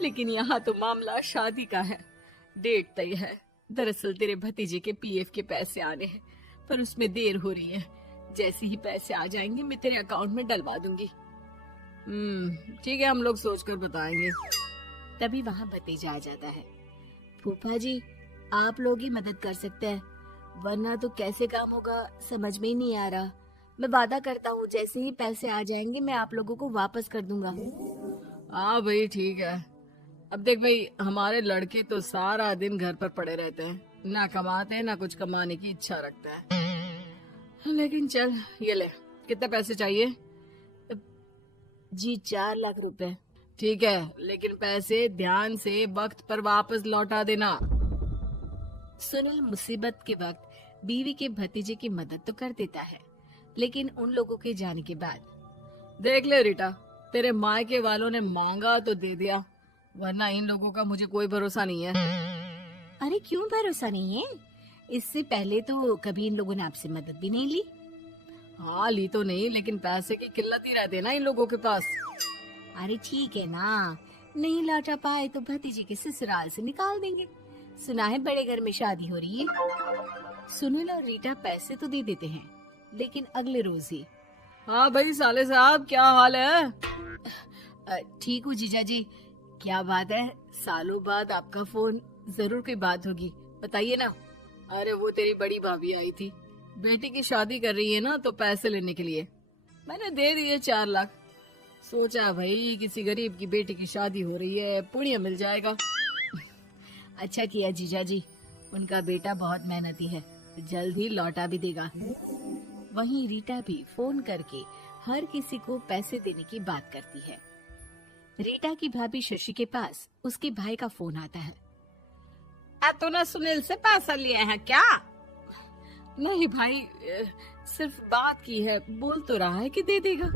लेकिन यहाँ तो मामला शादी का है। डेट तय है। दरअसल तेरे भतीजे के पीएफ के पैसे आने हैं, पर उसमें देर हो रही है। जैसे ही पैसे आ जाएंगे मैं तेरे अकाउंट में डलवा दूंगी। ठीक है, हम लोग सोचकर बताएंगे। तभी वहाँ भतीजा आ जाता है। फूफा जी, आप लोग ही मदद कर सकते हैं, वरना तो कैसे काम होगा समझ में ही नहीं आ रहा। मैं वादा करता हूँ जैसे ही पैसे आ जाएंगे मैं आप लोगों को वापस कर दूंगा। हाँ भाई ठीक है। अब देख भाई, हमारे लड़के तो सारा दिन घर पर पड़े रहते हैं, ना कमाते हैं ना कुछ कमाने की इच्छा रखते हैं। लेकिन चल ये ले, कितने पैसे चाहिए? जी 4 लाख रुपए। ठीक है, लेकिन पैसे ध्यान से वक्त पर वापस लौटा देना। सुनील मुसीबत के वक्त बीवी के भतीजे की मदद तो कर देता है, लेकिन उन लोगों के जाने के बाद देख ले रीटा, तेरे मायके वालों ने मांगा तो दे दिया, वरना इन लोगों का मुझे कोई भरोसा नहीं है। अरे क्यों भरोसा नहीं है? इससे पहले तो कभी इन लोगों ने आपसे मदद भी नहीं ली। हाँ ली तो नहीं, लेकिन पैसे की किल्लत ही रहती है ना इन लोगों के पास। अरे ठीक है ना, नहीं लौटा पाए तो भतीजे के ससुराल से निकाल देंगे। सुना है बड़े घर में शादी हो रही है। सुनील और रीटा पैसे तो दे देते हैं, लेकिन अगले रोज ही। हाँ भाई साले साहब, क्या हाल है? ठीक हूँ जीजा जी। क्या बात है, सालों बाद आपका फोन? जरूर कोई बात होगी, बताइए ना। अरे वो तेरी बड़ी भाभी आई थी, बेटी की शादी कर रही है ना, तो पैसे लेने के लिए मैंने दे दिए 4 लाख। सोचा भाई किसी गरीब की बेटी की शादी हो रही है, पुण्य मिल जाएगा। अच्छा किया जीजा जी, उनका बेटा बहुत मेहनती है, जल्द ही लौटा भी देगा। वहीं रीटा भी फोन करके हर किसी को पैसे देने की बात करती है। रीटा की भाभी शशि के पास उसके भाई का फोन आता है। तूने सुनील से पैसा लिए हैं क्या? नहीं भाई, सिर्फ बात की है, बोल तो रहा है कि दे देगा।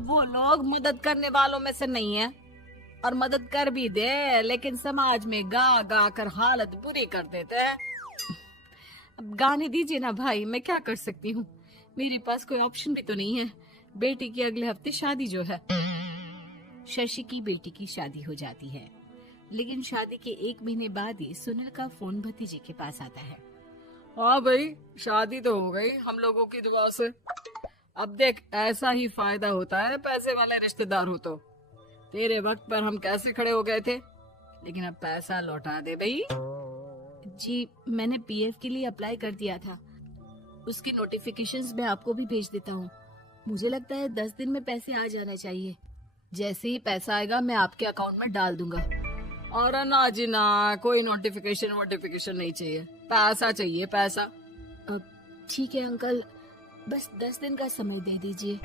वो लोग मदद करने वालों में से नहीं है, और मदद कर भी दे लेकिन समाज में गा गा कर हालत बुरी कर देते हैं। अब गाने दीजिए ना भाई, मैं क्या कर सकती हूँ, मेरे पास कोई ऑप्शन भी तो नहीं है। बेटी की अगले हफ्ते शादी जो है। शशि की बेटी की शादी हो जाती है, लेकिन शादी के 1 महीने बाद ही सुनील का फोन भतीजे के पास आता है। हाँ भाई, शादी तो हो गई हम लोगों की दुआ से। अब देख, ऐसा ही फायदा होता है पैसे वाले रिश्तेदार हो तो। तेरे वक्त पर हम कैसे खड़े हो गए थे, लेकिन अब पैसा लौटा दे भाई। जी मैंने पीएफ के लिए अप्लाई कर दिया था, उसकी नोटिफिकेशंस मैं आपको भी भेज देता हूँ। मुझे लगता है 10 दिन में पैसे आ जाना चाहिए। जैसे ही पैसा आएगा मैं आपके अकाउंट में डाल दूंगा। और ना जी ना, कोई नोटिफिकेशन नहीं चाहिए, पैसा चाहिए पैसा। ठीक है अंकल, बस 10 दिन का समय दे दीजिए।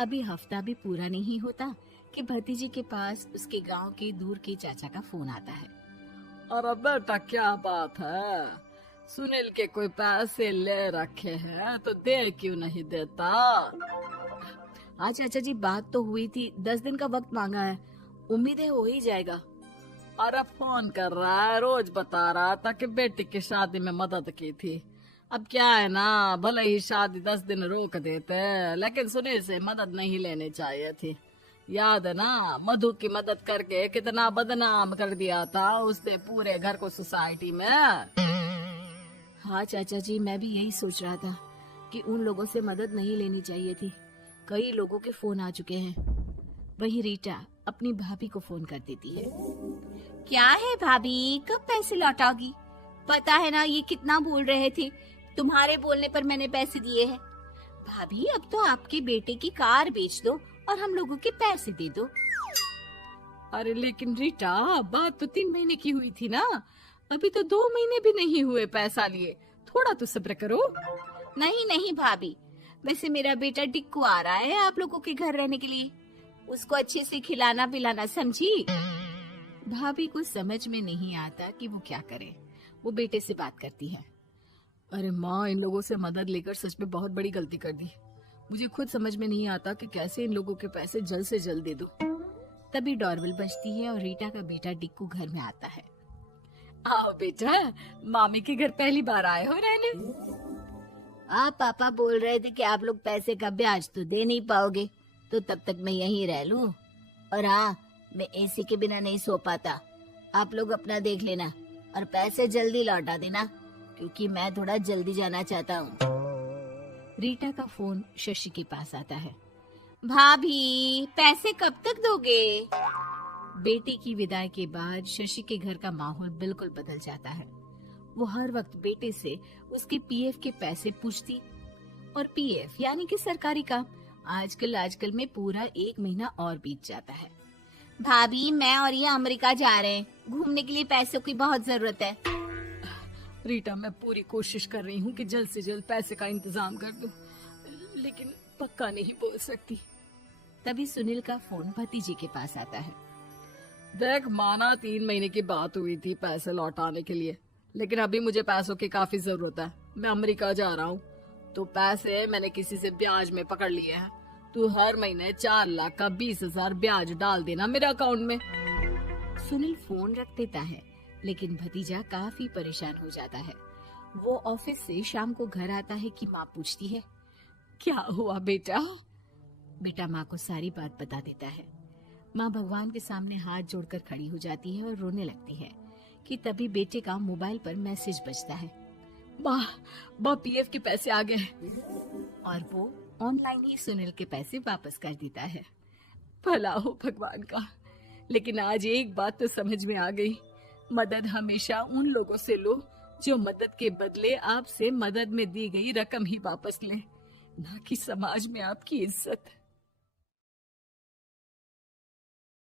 अभी हफ्ता भी पूरा नहीं होता कि भतीजे के पास उसके गांव के दूर के चाचा का फोन आता है। अरे बेटा क्या बात है, सुनील के कोई पैसे ले रखे हैं तो दे क्यों नहीं देता? हाँ चाचा जी, बात तो हुई थी, 10 दिन का वक्त मांगा है, उम्मीद है हो ही जाएगा। अरे फोन कर रहा है, रोज बता रहा था कि बेटी की शादी में मदद की थी। अब क्या है ना, भले ही शादी 10 दिन रोक देते, लेकिन सुनील से मदद नहीं लेनी चाहिए थी। याद है ना, मधु की मदद करके कितना बदनाम कर दिया था उसने पूरे घर को सोसाइटी में। हाँ चाचा जी, मैं भी यही सोच रहा था कि उन लोगों से मदद नहीं लेनी चाहिए थी। कई लोगों के फोन आ चुके हैं। वही रीटा अपनी भाभी को फोन कर देती है। क्या है भाभी, कब पैसे लौटाओगी? पता है ना ये कितना बोल रहे थे, तुम्हारे बोलने पर मैंने पैसे दिए हैं। भाभी अब तो आपके बेटे की कार बेच दो और हम लोगों के पैसे दे दो। अरे लेकिन रीटा, बात तो 3 महीने की हुई थी ना, अभी तो 2 महीने भी नहीं हुए पैसा लिए, थोड़ा तो सब्र करो। नहीं नहीं भाभी, वैसे मेरा बेटा टिक्कू आ रहा है आप लोगों के घर रहने के लिए, उसको अच्छे से खिलाना पिलाना, समझी? भाभी को समझ में नहीं आता कि वो क्या करे। वो बेटे से बात करती है। अरे माँ, इन लोगों से मदद लेकर सच में बहुत बड़ी गलती कर दी। मुझे खुद समझ में नहीं आता कि कैसे इन लोगों के पैसे जल्द से जल्द दे दूं। तभी डोरबेल बजती है और रीटा का बेटा टिक्कू घर में आता है। आओ बेटा, मामी के घर पहली बार आए हो रहने? आप पापा बोल रहे थे कि आप लोग पैसे का ब्याज तो दे नहीं पाओगे, तो तब तक मैं यहीं रह लूं। और हाँ, मैं एसी के बिना नहीं सो पाता। आप लोग अपना देख लेना और पैसे जल्दी लौटा देना, क्योंकि मैं थोड़ा जल्दी जाना चाहता हूँ। रीटा का फोन शशि के पास आता है। भाभी, पैसे कब तक दोगे? बेटी की विदाई के बाद शशि के घर का माहौल बिल्कुल बदल जाता है। वो हर वक्त बेटे से उसके पीएफ के पैसे पूछती, और पीएफ यानी कि सरकारी काम आजकल में पूरा 1 महीना और बीत जाता है। भाभी, मैं और ये अमेरिका जा रहे हैं, घूमने के लिए पैसों की बहुत जरूरत है। रीटा, मैं पूरी कोशिश कर रही हूँ कि जल्द से जल्द पैसे का इंतजाम कर दूं, लेकिन पक्का नहीं बोल सकती। तभी सुनील का फोन भतीजे के पास आता है। देख, माना 3 महीने की बात हुई थी पैसे लौटाने के लिए, लेकिन अभी मुझे पैसों की काफी जरूरत है। मैं अमेरिका जा रहा हूँ, तो पैसे मैंने किसी से ब्याज में पकड़ लिए हैं। तू हर महीने 4 लाख का 20,000 ब्याज डाल देना मेरे अकाउंट में। सुनील फोन रख देता है, लेकिन भतीजा काफी परेशान हो जाता है। वो ऑफिस से शाम को घर आता है कि माँ पूछती है, क्या हुआ बेटा? बेटा माँ को सारी बात बता देता है। माँ भगवान के सामने हाथ जोड़कर खड़ी हो जाती है और रोने लगती है कि तभी बेटे का मोबाइल पर मैसेज बजता है। माँ, पीएफ के पैसे आ गए। और वो ऑनलाइन ही सुनील के पैसे वापस कर देता है। भला हो भगवान का। लेकिन आज एक बात तो समझ में आ गई, मदद हमेशा उन लोगों से लो जो मदद के बदले आपसे मदद में दी गई रकम ही वापस लें, ना कि समाज में आपकी इज्जत।